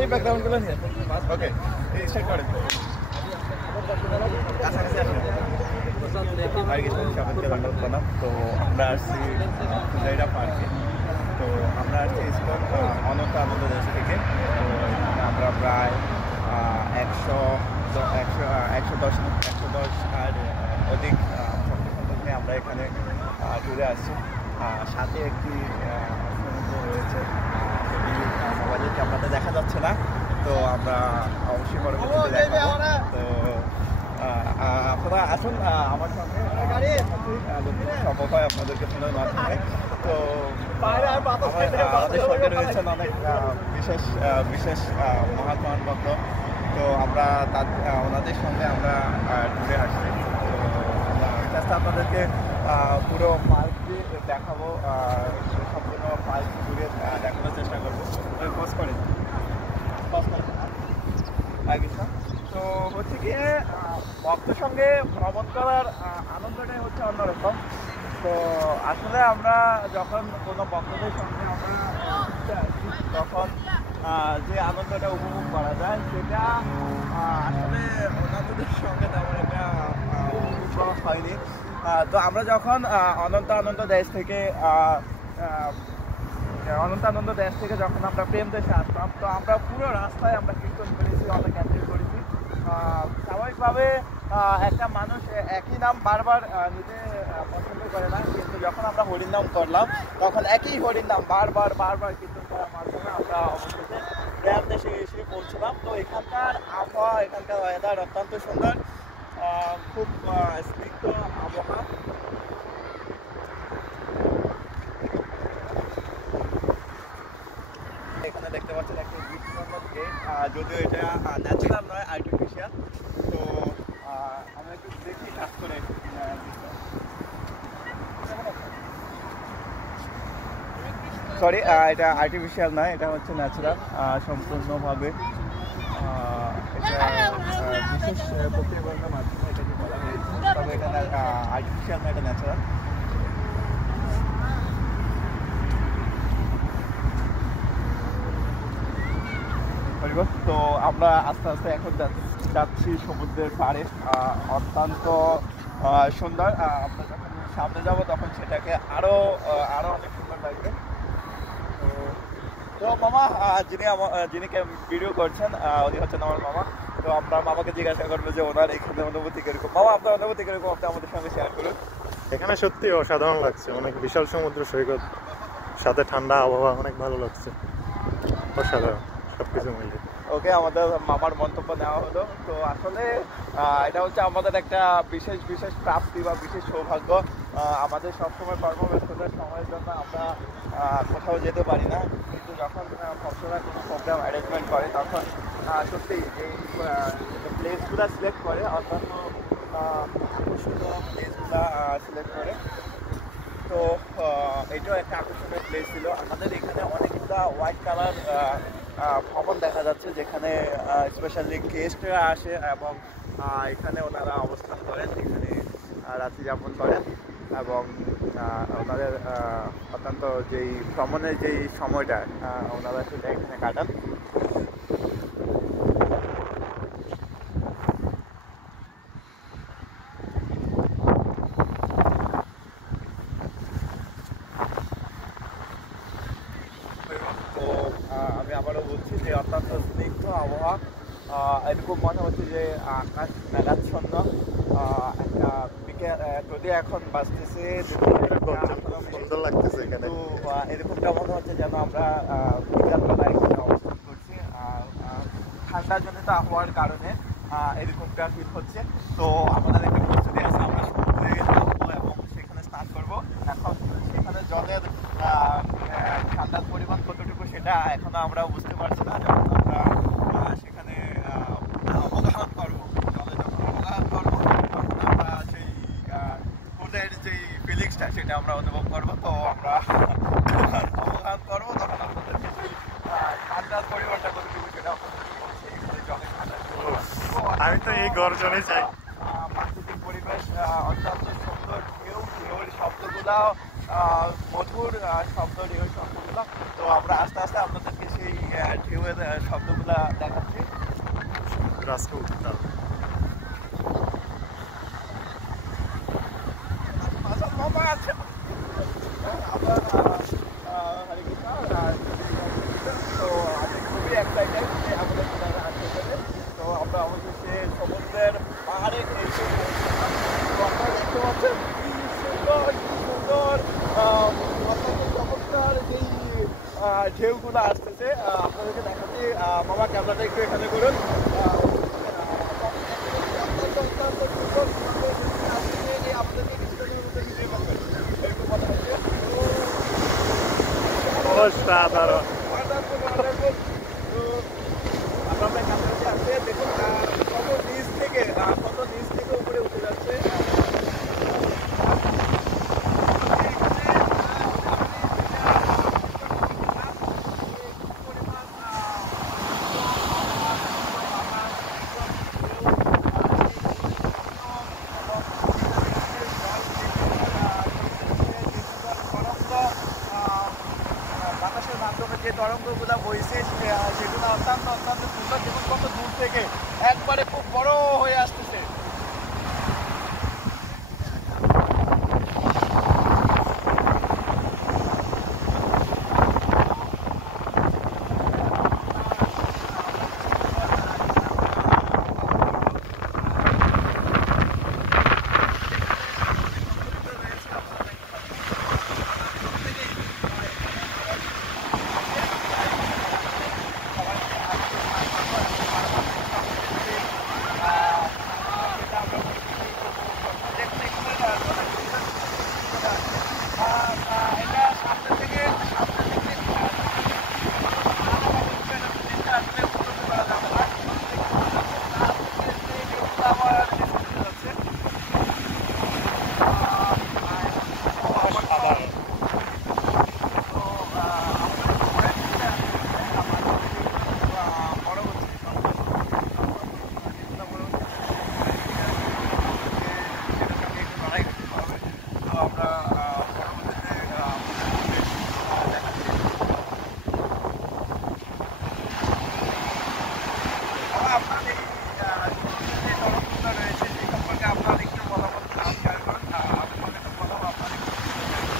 এই ব্যাকগ্রাউন্ডগুলো নিয়ে ওকে এই সেট করে কাছাকাছি আসেন আর কিছু সবাইকে ধন্যবাদ জানাম। তো আমরা আসছি ফুজাইরা পার্কে। তো আমরা আসছি ইসকন অনন্ত আনন্দ দেশ থেকে। তো আমরা প্রায় 110 আর অধিক ছাত্রছাত্রী নিয়ে আমরা এখানে ঘুরে আসছি। সাথে একটি সমুদ্র রয়েছে, মোবাইলে ক্যামেরাতে দেখা যাচ্ছে না, তো আমরা অবশ্যই পরবর্তীতে দেখাবো। তো আপনারা আসুন আমার সঙ্গে সম্ভব হয় আপনাদেরকে ফোনের মাধ্যমে। তো আমাদের সঙ্গে রয়েছেন অনেক বিশেষ বিশেষ মহান ভক্ত। তো আমরা ওনাদের সঙ্গে আমরা ঘুরে আসছি। তো আমরা আপনাদেরকে পুরো পার্ক দিয়ে দেখাবো, সম্পূর্ণ পার্ক ঘুরে দেখানোর চেষ্টা করবো। পজ করেন তো হচ্ছে গিয়ে ভক্তের সঙ্গে ভ্রমণ করার আনন্দটাই হচ্ছে অন্যরকম। তো আসলে আমরা যখন কোনো ভক্তদের সঙ্গে আমরা তখন যে আনন্দটা উপভোগ করা যায় সেটা আসলে ওনাদের সঙ্গে তেমন একটা উপভোগ হয়নি। তো আমরা যখন অনন্ত আনন্দ দেশ থেকে যখন আমরা প্রেম দেশে আসলাম, তো আমরা পুরো রাস্তায় আমরা কীর্তন করেছি, অনেক এনজয় করেছি। স্বাভাবিকভাবে একটা মানুষ একই নাম বারবার নিতে পছন্দ করে না, কিন্তু যখন আমরা হরির নাম করলাম তখন একই হরির নাম বারবার কীর্তন করার মাধ্যমে আমরা অবশেষে প্রেম দেশে এসে পৌঁছলাম। তো এখানকার আবহাওয়া, এখানকার ওয়েদার অত্যন্ত সুন্দর, খুব স্নিগ্ধ আবহাওয়া। এখানে দেখতে পাচ্ছেন একটা সুন্দর গেট, যদিও এটা ন্যাচারাল নয়, আর্টিফিশিয়াল। তো আমরা একটু দেখি কাজ করে। সরি, এটা আর্টিফিশিয়াল নয়, এটা হচ্ছে ন্যাচারাল সম্পূর্ণভাবে। এটা বিশেষ প্রক্রিয়াকরণের মাধ্যমে এটাকে বলা হয়েছে, তবে এটা আর্টিফিশিয়াল নয়, এটা ন্যাচারাল। তো আমরা আস্তে আস্তে এখন যাচ্ছি সমুদ্রের পাড়ে, অত্যন্ত সুন্দর। আমরা যখন সামনে যাব তখন সেটাকে আরো অনেক সুন্দর লাগবে। তো মামা যিনি ভিডিও করছেন উনি হচ্ছেন আমার মামা। তো আমরা মামাকে জিজ্ঞাসা করবো যে ওনার এখানে অনুভূতি কিরকম। মামা, আপনার অনুভূতি কিরকম আপনি আমাদের সঙ্গে শেয়ার করুন। এখানে সত্যি অসাধারণ লাগছে, অনেক বিশাল সমুদ্র সৈকত, সাথে ঠান্ডা আবহাওয়া, অনেক ভালো লাগছে, অসাধারণ সবকিছু মিলে। ওকে, আমাদের মামার মন্তব্য নেওয়া হলো। তো আসলে এটা হচ্ছে আমাদের একটা বিশেষ প্রাপ্তি বা বিশেষ সৌভাগ্য। আমাদের সবসময় কর্মব্যস্ততার সময়ের জন্য আমরা কোথাও যেতে পারি না, কিন্তু যখন ভক্তরা কোনো প্রোগ্রাম অ্যারেঞ্জমেন্ট করে তখন সত্যিই এই প্লেসগুলো সিলেক্ট করে, অন্যান্য আকর্ষণীয় প্লেসগুলো সিলেক্ট করে। তো এটাও একটা আকর্ষণীয় প্লেস ছিল। আমাদের এখানে অনেকগুলো হোয়াইট কালার ভবন দেখা যাচ্ছে, যেখানে স্পেশালি গেস্টরা আসে এবং এখানে ওনারা অবস্থান করেন, এখানে রাত্রি যাপন করেন এবং ওনাদের অত্যন্ত যেই ভ্রমণের যেই সময়টা ওনারা সেটা এখানে কাটান। তো আমি আবারও বলছি যে অত্যন্ত স্নিগ্ধ আবহাওয়া, এরকম মনে হচ্ছে যে আকাশ মেঘাচ্ছন্ন। একটা যদি এখন বাজতেছে সুন্দর লাগতেছে এখানে, এরকমটা মনে হচ্ছে যেন আমরা বিকালবেলা এখানে অবস্থান করছি। ঠান্ডার জনিত আবহাওয়ার কারণে এরকমটা ফিল হচ্ছে। তো আমাদের একটা প্রস্তুতি আছে, আমরা সমুদ্রে যাবো এবং সেখানে স্নান করবো। এখন সেখানে জলের ঠান্ডার পরিমাণ কতটুকু সেটা এখনো আমরা বুঝতে পারছি না। যখন আমরা সেখানে অবগাহন করবো, জলে যখন অবগাহন করবো তখন আমরা সেই ফুলের যেই ফিলিংসটা সেটা আমরা অনুভব করবো। তো আমরা অবগাহন করবো, তখন আপনাদেরকে সেই ঠান্ডার পরিমাণটা কতটুকু সেটা জলে ঠান্ডা। আমি তো এই গর্জনে চাই। প্রাকৃতিক পরিবেশ অত্যন্ত সুন্দর, ঢেউর শব্দগুলা মধুর শব্দ, ঢেউয়ের শব্দগুলো। তো আমরা আস্তে আস্তে আপনাদেরকে সেই ঢেউয়ের শব্দগুলা দেখাচ্ছি। আজকে উঠতে হবে। মামা আছে আমরা হরে কৃষ্ণ। তো আমি খুবই এক্সাইটেড যে আমাদের আসতে। তো আমরা অবশেষে সমুদ্রের পাহাড়ে এসে পৌঁছলাম। তো আপনারা দেখতে পাচ্ছেন কি সুন্দর কি সুন্দর অত্যন্ত চমৎকার যেই ঢেউগুলো আসতেছে আপনাদেরকে দেখাচ্ছি। মামা ক্যামেরাটা একটু এখানে করুন। অত্যন্ত অত্যন্ত সুন্দর সুন্দর আসতেছে। এই আপনাদেরকে কিছুদিনের মধ্যে ভিডিও করবেন এরকম কথা হচ্ছে। অসাধারণ। আপনার কাছাকাছি আছে দেখুন কত নিচ থেকে উপরে উঠে যাচ্ছে। বাতাসের মাধ্যমে যে তরঙ্গগুলো বইছে সেগুলো অত্যন্ত অত্যন্ত সুন্দর। যেমন কত দূর থেকে একবারে খুব বড় হয়ে আসতেছে।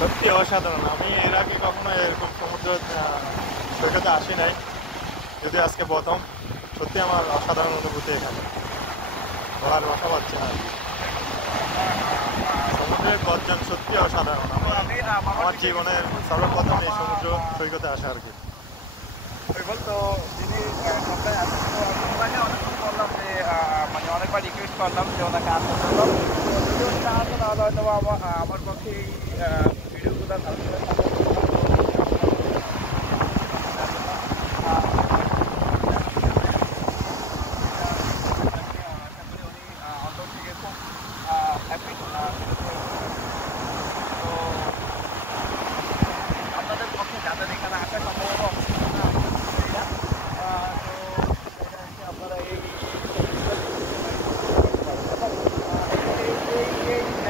সত্যি অসাধারণ। আমি এর আগে কখনো এরকম সমুদ্র সৈকতে আসি নাই, যদি আজকে প্রথম। সত্যি আমার অসাধারণ অনুভূতি এখানে, বলার ভাষা পাচ্ছি না। সমুদ্রের গর্জন সত্যি অসাধারণ। আমার জীবনের সর্বপ্রথম এই সমুদ্র সৈকতে আসা আর কি। তো যিনি সবাই আসেন তো আমি অনেকক্ষণ বললাম যে মানে অনেকবার রিকোয়েস্ট করলাম যে ওনাকে আসার জন্য। যদি ওনাকে আসে তাহলে হয়তো আমার পক্ষে এই ভিডিওগুলো ভালো করে অন্তর থেকে খুব হ্যাপি। তো আপনাদের পক্ষে যাদের এখানে আসা সম্ভব আপনারা এই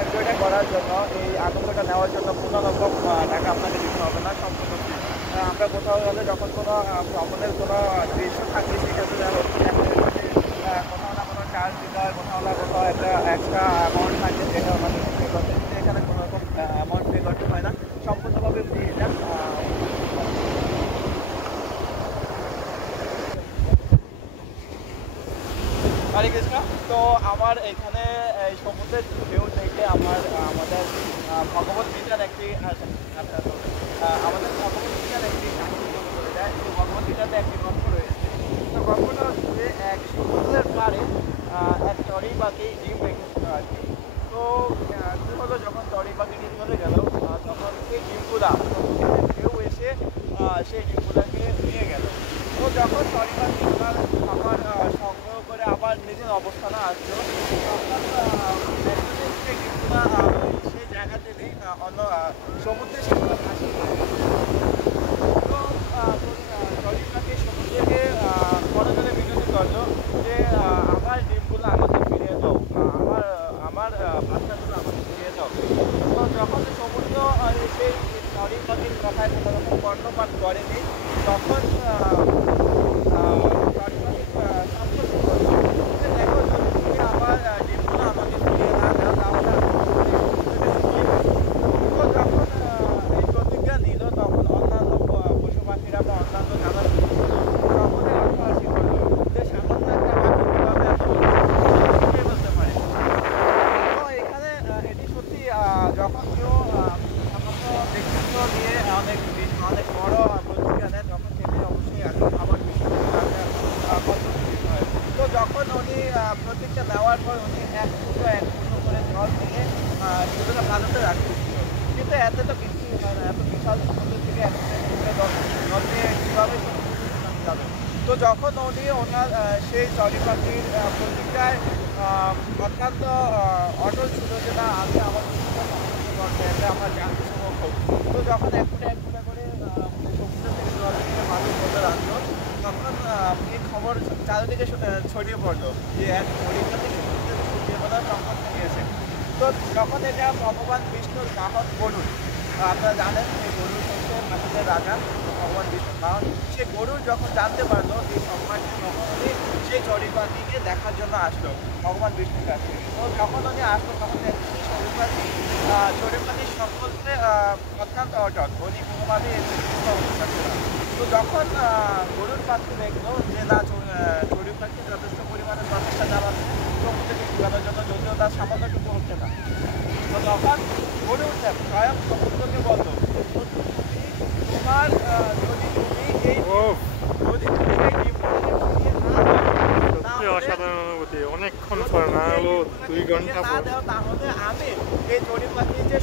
এনজয়টা করার জন্য, এই আনন্দটা নেওয়ার জন্য কোনো রকম টাকা আপনাকে দিতে হবে না, সম্পূর্ণ ফ্রি। আমরা কোথাও গেলে যখন কোনো ভ্রমণের কোনো দৃশ্য থাকে সেক্ষেত্রে কোথাও না কোনো চার্জ দিতে হয়, কোথাও না কোথাও একটা এক্সট্রা অ্যামাউন্ট থাকে যেটা আমাদের পে করতে। কিন্তু এখানে কোনো রকম অ্যামাউন্ট পে করতে হয় না, সম্পূর্ণভাবে ফ্রি এটা। হরে কৃষ্ণ। তো আমার এখানে এই সমুদ্রের ঢেউ থেকে আমাদের ভগবত গীতার একটি কাহিনী মনে পড়ে যায়। যে ভগবত গীতাতে একটি গল্প রয়েছে। তো গল্পটা হচ্ছে এক সমুদ্রের পাড়ে এক চড়ুই পাখি ডিম রেখেছিল আর কি। তো কী হলো, যখন চড়ুই পাখিটি চলে গেল তখন সেই ডিমগুলা সমুদ্রের ঢেউ এসে সেই ডিমগুলাকে নিয়ে গেল। তো যখন চড়ুই পাখি আমার সংগ্রহ করে আবার নিজের অবস্থানে আসলো, তখন সেই ডিমগুলা সেই জায়গাতে নেই, অন্য সমুদ্রে সেগুলো ভাসিয়ে তো চড়ুই পাখি সমুদ্রকে মনে করে বিনতি করলো যে আমার ডিমগুলো আমাকে ফিরিয়ে দাও, আমার বাচ্চাগুলো আমাকে ফিরিয়ে দাও। তো যখন সমুদ্র সেই কর্ণপাত করেনি তখন দেখো যদি তুমি আবার ডিমগুলো আমাকে ফিরিয়ে না দাও তাহলে আমি তো যখন এই প্রতিজ্ঞা নিল তখন অন্যান্য পশু পাখিরা বা অন্যান্য যারা সকলে হাসাহাসি করলো যে সামান্য একটা পাখি কিভাবে এত খেয়ে ফেলতে পারে। তো এখানে এটি সত্যি যখন কেউ সামান্য ব্যক্তিত্ব নিয়ে অনেক বড় প্রতিজ্ঞা নেয় তখন সেটি অবশ্যই এখন খাবার বিষয়ে পদ্ধতি হয়। তো যখন উনি প্রতিজ্ঞা নেওয়ার পর উনি এক ফুটো করে জল নিয়ে সেগুলো ভালোতে রাখতেছিল, কিন্তু এতে তো কিছুই হয় না, এত বিশাল সমুদ্র থেকে এক ফুটো জল নিয়ে কীভাবে যাবে। তো যখন উনি ওনার সেই চড়ি পাখির প্রতিজ্ঞায় অত্যন্ত অটল ছিল যে না আমি আমার এটা আমার জানতে সম্ভব। তো যখন এক ফুটা করে সমুদ্র থেকে জল নিয়ে মানুষ বলতে লাগলো তখন এই খবর চারিদিকে ছড়িয়ে পড়লো যে এক হরিণটা থেকে ছড়িয়ে পড়ার সংকট নিয়েছে। তো যখন এটা ভগবান বিষ্ণুর বাহন গরুর, আপনারা জানেন যে গরুর হচ্ছে মাটিদের রাজা ভগবান বিষ্ণুর বাহন, সে গরুর যখন জানতে পারলো এই সংবাদটি তখন উনি সেই চড়ি পাখিকে দেখার জন্য আসলো ভগবান বিষ্ণুর কাছে। তো যখন উনি আসলো তখন দেখছি চড়ি পাখির সকলকে অত্যন্ত অটল, উনি কোনোভাবেই পারছে না। তো যখন গরুর পাখি দেখলো যে না চড়ুই পাখি যথেষ্ট পরিমাণে প্রচেষ্টা চালাচ্ছে সমুদ্রকে ঘুরানোর জন্য, যদিও তার সামান্যটুকু হচ্ছে না, তো তখন গড়ে উঠে স্বয়ং সমুদ্রকে বললো তোমার যদি তুমি এই অসাধারণ অনুভূতি। অনেকক্ষণ পর না হলো 2 ঘন্টা পর তাহলে আমি এই চড়ুই পাখির যে